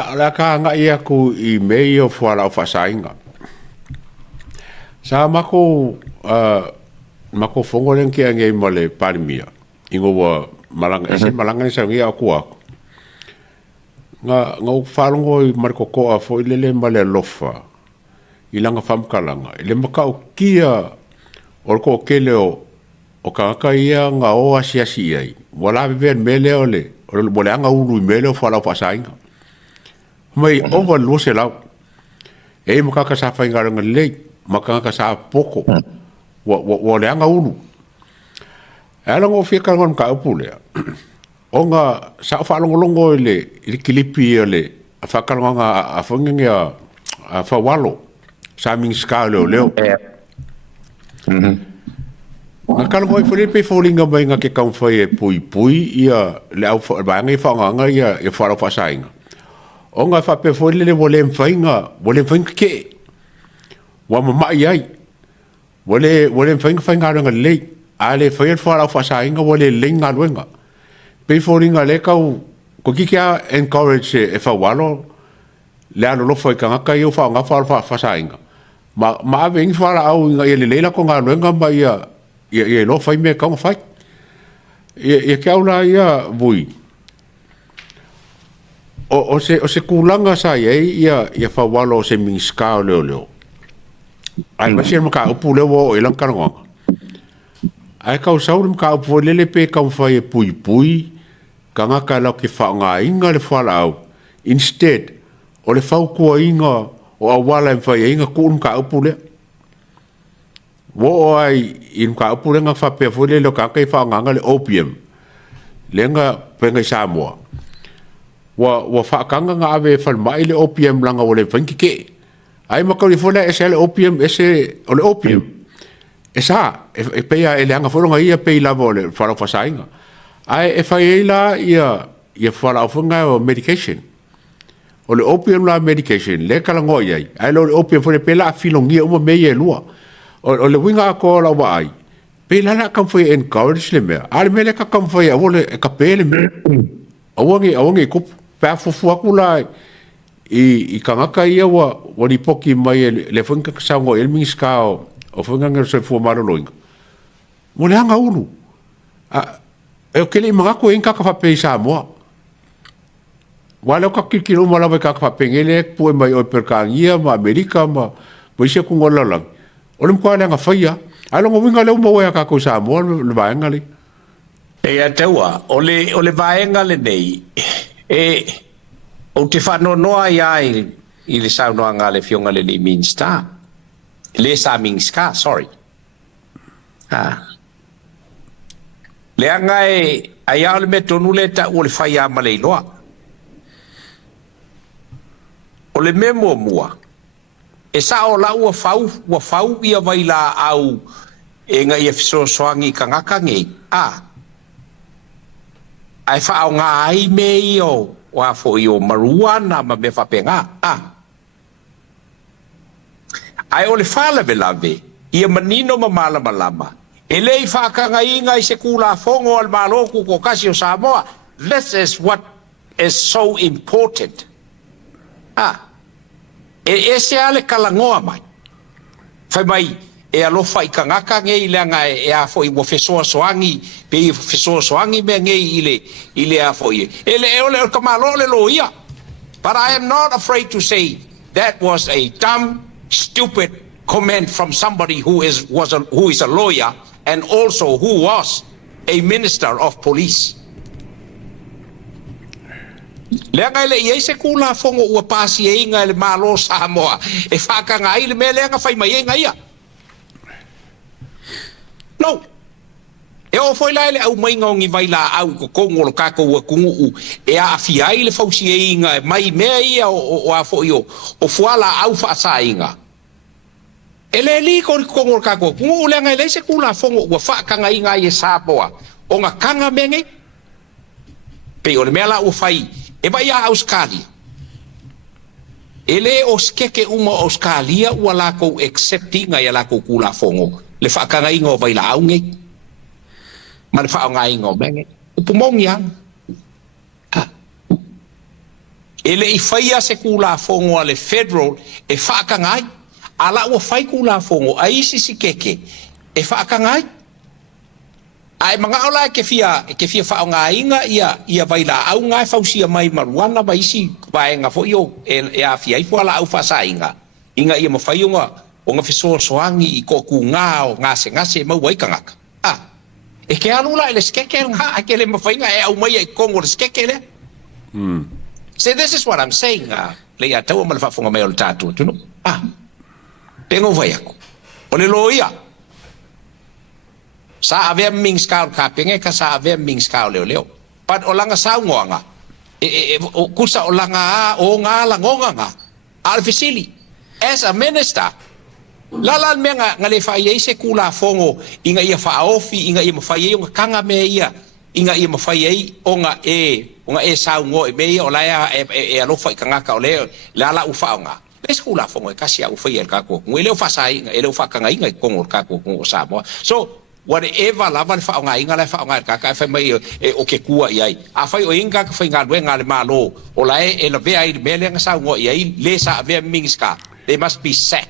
Ala ka nga ia ku I mei o Fualaau Faasaina. Sa mako mako fongo len ki ngai mole parimia. Ingo wa malanga ese malanga ni sa ngia aku aku. Nga falongo I marko ko a fo ilele male lofa. Ilanga famkalanga. Ile maka o kia o ko kele o ka ia nga o asiasi ai. Wala ven mele ole. O le anga ulu mele o Fualaau Faasaina. Mai over lo se lau e mo ka sa fa ngara ngale maka ka sa poko wo le anga ulu ala ngo fika ngon ka upule onga sa fa longo le kilipi le fa ka nga a fonga a fa walo sa min skalo leo na ka ngo Filipe folinga ba nga ke ka foi pui ia le au ba nga fa nga ia e fa Faasaina o nga fa pe foi le vole mfainga ke wa mama ai vole mfainga fainga nga le ale foi Fualaau Faasaina vole lenga luenga pe foringa le ka ko kikia encourage e fa walo le alo lo foi ka ka yo fa nga Fualaau Faasaina ma veng Fualaau nga ele le la ko nga luenga ba ia lo fai me ka fai e ka ula ia vui o se kulanga sa ia fa walo se minska leo ai ma se maka upu le wo ilang kanonga ai ka usau maka upu le pe ka fai pui kanga ka la ke fa nga inga le Fualaau instead o le fau ko inga o awala fai inga ku ka upu le wo ai in ka upu le nga fa pe fo le lo ka fa nga le opium lenga penga Samoa wa fa kanga nga ave fal mai le opium langa ole fanki ke ai ma ko le fola ese le opium ese ole opium esa e pe ya ele anga foronga ia pe la vole Fualaau Faasaina ai e fa ila ia Fualaau funga o medication ole opium la medication le kala ngo ai lo opium fo le pela filongia uma me ye lua o le winga ko la wa ai pe la kam foi encourage le me al me le ka kam foi ole ka pele me awangi kup pa fufu akula I kangaka ia wa li poki mai le funga ka sango el minska o funga ngel se fu maro loinga mo le anga ulu e ke le mga ko enka ka fa pe Samoa wala ka kikilo mala ka fa pengele pu mai o perkangia ma Amerika ma po ise ku ngola lang o le mko nga faia alo ngo winga le mo ka ko Samoa le vaenga le e atewa o le vaenga le nei o te whanonoa I le saunoa ngā le fionga le ni minsta. Le sa minska, sorry. Le anga ai au le me tonu le ta o le whai a malei loa. O le me mua. E sa o la ua fau ia vai la au e nga ia fiso soangi ka ngaka ngei. Ai whao ngā ai me o wa fo yo maruana ma me fa penga ai ole fala belave ia manino ma mala malama ele fa ka inga I se kula fongo al maloku ko kasi o Samoa. This is what is so important ese ale kalangoa mai fai mai e alofa I kangaka nge ilanga e a fo I mo fesoa soangi pe fesoa soangi me nge ile a fo ele ole kamalo le loia. But I am not afraid to say that was a dumb, stupid comment from somebody who is a lawyer and also who was a minister of police. Le nga le ye se kula fongo ua pasi e inga le malo Samoa e whaka nga ile me le nga fai mai e nga ia. No. E o foi lai le au mai ngongi vai la au ko kongo lo kako ua kungu e a afiai le fausi e inga mai mea ia o a fo yo o Fualaau Faasaina. Ele li ko kongo lo kako kungu le nga le se kula fongo ua whaka nga inga i Samoa o nga kanga menge pe o le mea la ua fai e vai a Australia. Ele o skeke uma Australia ua lako accepti nga ia lako kula fongo. Le whaka nga ingo vai la au nge. Ma le whaka nga ingo menge. Upumong yang. ele I faia se kula fongo ale federal e whaakangai ala ua whai kula fongo a isi si keke e whaakangai ai mga ola ke fia whaonga inga ia vaila au ngai fausia mai maruana ba isi vaenga fo yo e a fia I Fualaau Faasaina inga ia mawhai o nga fesoasoangi I koku ngā o ngase mau waikangaka e ke alula ele skeke nga a ke le mawhai nga e au mai ai kongo le skeke le so this is what I'm saying le ia tau ma le whafonga mai o le tātua tuno pengo vai ako o le loia sa avea mings kau ka penge ka sa avea mings kau leo pat o langa saungoanga o kusa o langa o nga langonga nga alfisili as a minister lala menga ngale fa ye se kula fongo inga ia fa ofi inga ia fa ye nga kanga me ia inga ia fa ye onga e saungo e me o la e alo fa kanga ka ole lala u fa nga les kula fongo ka sia u fa ye ka ko ngele fa sai ele fa kanga inga ko ngor ka ko Samoa so whatever lava le whaonga inga le whaonga ka whai mai o ke kua iai a whai o inga ka whai ngā luenga le malo o la e la vea I mele nga sa ungo iai le sa vea mingska they must be set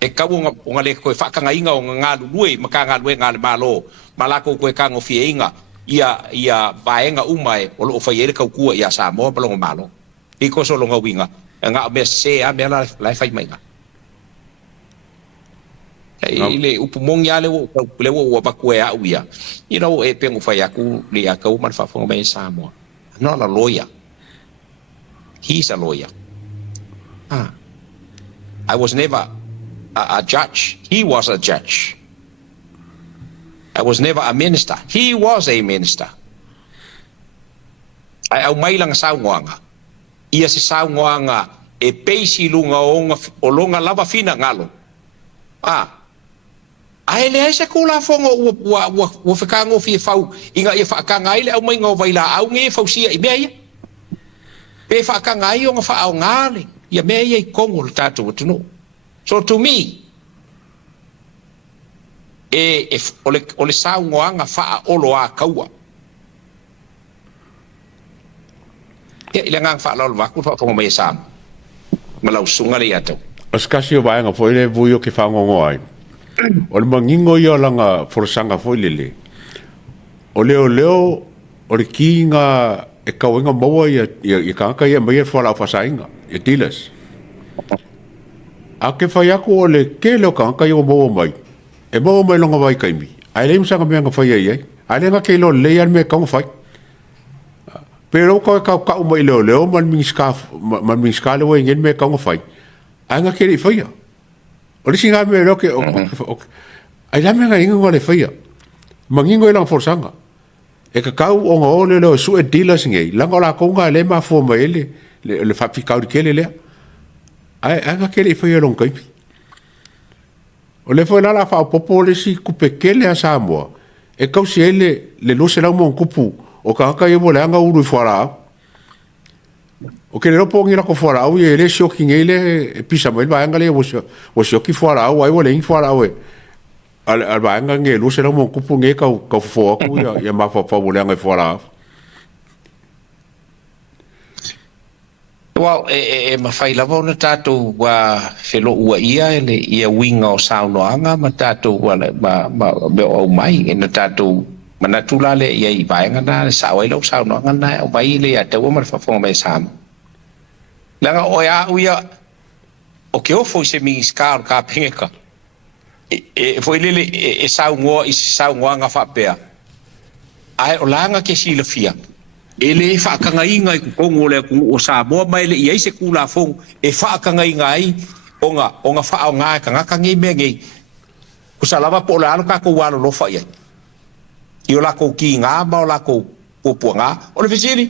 e kau unga le koe whakanga inga o ngā lului maka ngā luenga le malo malako koe ka ngofie inga ia vaenga umai o lo whai ere kau kua ia Samoa palongo malo I koso longa winga ngā mea se a mea la whai mai nga ile upumongi ale wo bakue au ia you know e pengu fai aku le akau man fa fonga mai Samoa I'm not a lawyer he's a lawyer I was never a judge he was a judge I was never a minister he was a minister ai au mai lang saungoanga ia se saungoanga e peisi lunga o longa lava fina ngalo ai le se kula fongo wa fikango fi fau inga ia fakanga ile au mai ngo vaila au nge fau sia I mea pe fakanga I nga fa au ngale ia mea I kongo le tatu tuno so to me ole saungoanga fa olo a kaua ile ngang fa lo wa ku fa fongo mai sam malau sunga le ato askasio vaenga foi le vuio ke whangongo ai o le mangingo I o langa forsanga foi lele o leo o le ki nga e kauenga maua ia kanka ia mai e Fualaau Faasaina e tilas a ke whai aku o le ke leo kanka ia o maua mai e maua mai longa vai kaimi ai le msanga mea nga whai ai ai le nga ke lo le an me kaunga whai pero kau mai leo man mingska le wa ingen me kaunga whai ai nga ke le whai o le singa me lo ke ai la me nga inga ngole whaia mangingo I lang forsanga e ka kau o nga ole leo su e dealers ngei langa o la konga le ma fua mai le whapikau di kele lea ai nga kele I whaia long kaipi o le whaia la wha popo le si kupe kele a Samoa e kau si ele le lose lau mon kupu o ka haka e mo le anga uru I Fualaau o ke le ropo ngira ko Fualaau e le sioki ngei le pisa mai vaenga le o sioki Fualaau ai o le ingi Fualaau e al vaenga nge luse lau mon kupu nge kau fo aku ia mawha mo le anga I Fualaau well mawhai lava ona tātou wa whelo ua ia ia winga o saunoanga ma tātou me o mai e na tātou manatula le ia I vaenga na le sawai lau saunoanga na o mai le atau ma whafonga mai Samoa langa o ia uia o ke ofo I se mingiska ka pengeka foi lele e saungoa nga whapea ai o langa ke silafia ele whaakanga inga I kukongo le o Samoa mai le ia se kula fong e whaakanga inga ai o nga whao ngā ka ngaka ngei mea ngei kusalawa po le alo ka kou walo lofa ia I o lako ki ngā ma o lako pupua ngā o le fisiri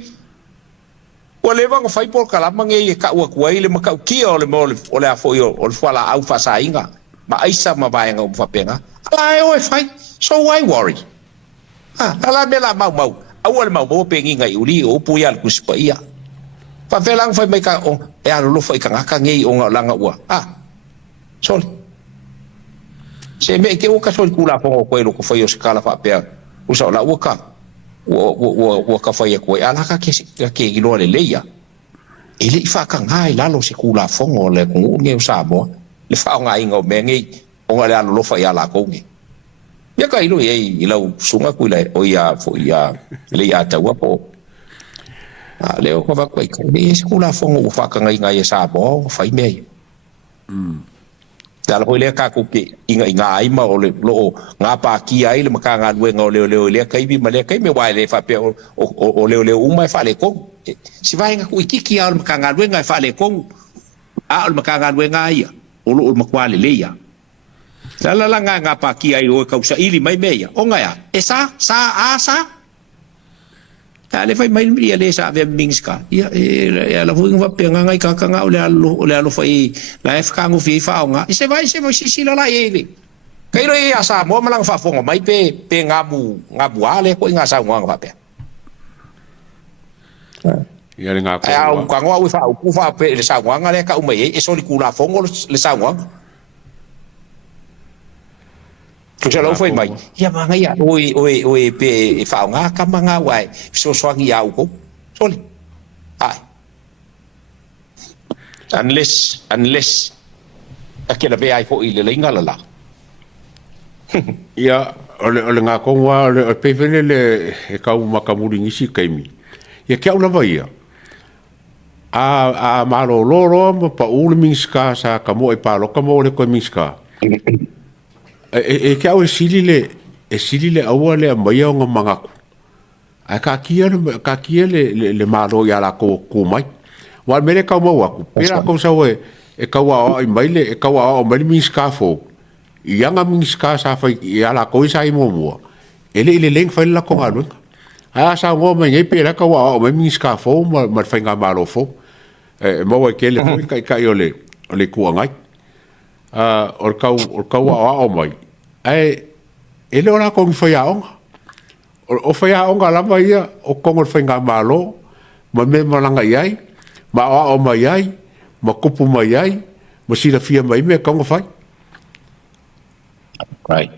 o le wanga whai por kalama ngei e ka ua kuai le makau kia o le afo I o le Fualaau Faasaina ma aisa ma vaenga o whapenga ala e oe whai so why worry ala me la mau au le mau pengi ngai uli o pu ia ku spa ia pa velang fai mai ka o e alo lo fai ka ngaka ngei o nga langa ua sorry se me ke o ka sol kula po ko lo ko foi o skala fa pe usa la ua ka ua ka fai koe ala ka ke ilo le leia ele fa ka ngai lalo se kula fongo le ku nge Samoa le fa ngai ngo mengi o ngale alo lo fa ya la ko nge ya ka ilo ye ilo sunga ku le o ya fo ya le ya ta wa po le ko va ko le se kula fongo fa ka ngai Samoa fa me dal ho le ka ku ke inga ai ma o le lo nga pa ki ai le maka nga we ngo le kai bi ma le kai me wa le fa pe o le uma fa le ko si vai nga ku ki al maka nga we nga fa le ko al maka nga we nga ia o lo makwa le ya la nga pa ki ai o ka Saili mai me ya o nga ya esa sa ta le fai mai mi le sa ve mingska ya la fu nga pe nga ngai ka nga o le alo fai la f ka ngu fi fa nga se vai si la ele kai ro ya sa mo malang fa fonga mai pe ngabu ale ko nga sa nga fa pe ya le nga ko ya un ka ngo fa ku fa pe le sa nga le ka umai e so li kula fongo le sa nga tu se lo foi mai ya manga ya oi pe fa nga ka manga wai so swangi ya ko soli ai unless akela be ai fo ile le ngala la ya ole nga ko wa le pe vele le e ka uma ka muringi si kaimi ya ke una vai a malo loro pa ul minska sa ka mo e pa lo ka mo le ko minska e ke au sili le au le mai o mangaku a ka kia le malo ya la ko mai wa mele ka mo wa ku pera ko sa we e ka wa ai mai le e ka wa o mai minska fo ianga minska sa fa ya la ko sa i mo ele leng fa la ko ngalu a sa ngo me ngai pera ka wa o mai minska fo ma fa nga malo fo mo wa ke le ka yo le ku ngai or kau o mai ele ora ko faiaonga o faiaonga la mai o kongo fainga malo ma me malanga ai ma o mai ai ma kupu mai ai ma sila fia mai me kongo fai right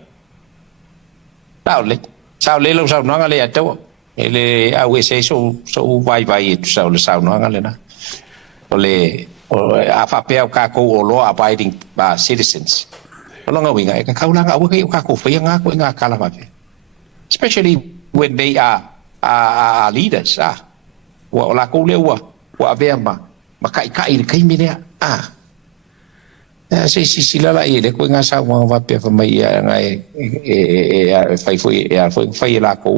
sao le lo sao no ngale ato ele a we se so vai tu sao no ngale na ole a fa pe ka ko o lo abiding citizens longa winga ka kaulanga awu ka ko fa nga ko nga kala ma especially when they are leaders wa la ko le wa be ma kai mine si la ile ko nga sa wa pe fa mai nga fai la ko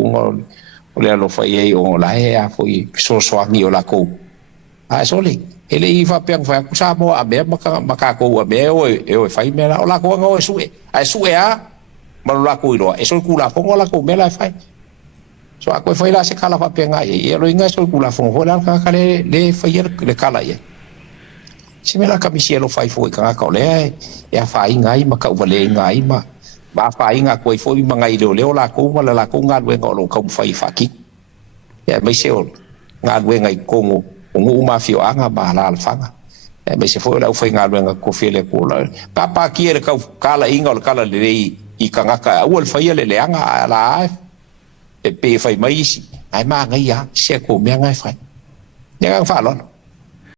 o le lo fai o la foi so ni o la ko soli ele I fa pe fa ku Samoa a me maka ko a me o fai me la la ko ngo su ma la ko ro e so ku la fongo la ko me la fai so a ko fai la se kala fa pe nga e lo inga so ku la fongo la ka le fai le kala ye si me la ka mi lo fai foi ka le e fa inga I maka u le inga I ma ba fa inga ko foi ma ngai le la ko ma la ko nga le ngo lo ko fai fa ki e me se o nga le ngai ko ngo mafio anga ba la alfanga me se foi la foi nga lenga ko fele ko la papa kiere ka kala inga kala le I kanga ka ul foi le anga la pe fai mai si ai ma ngai ya se ko me ngai fai ne ngang fa lo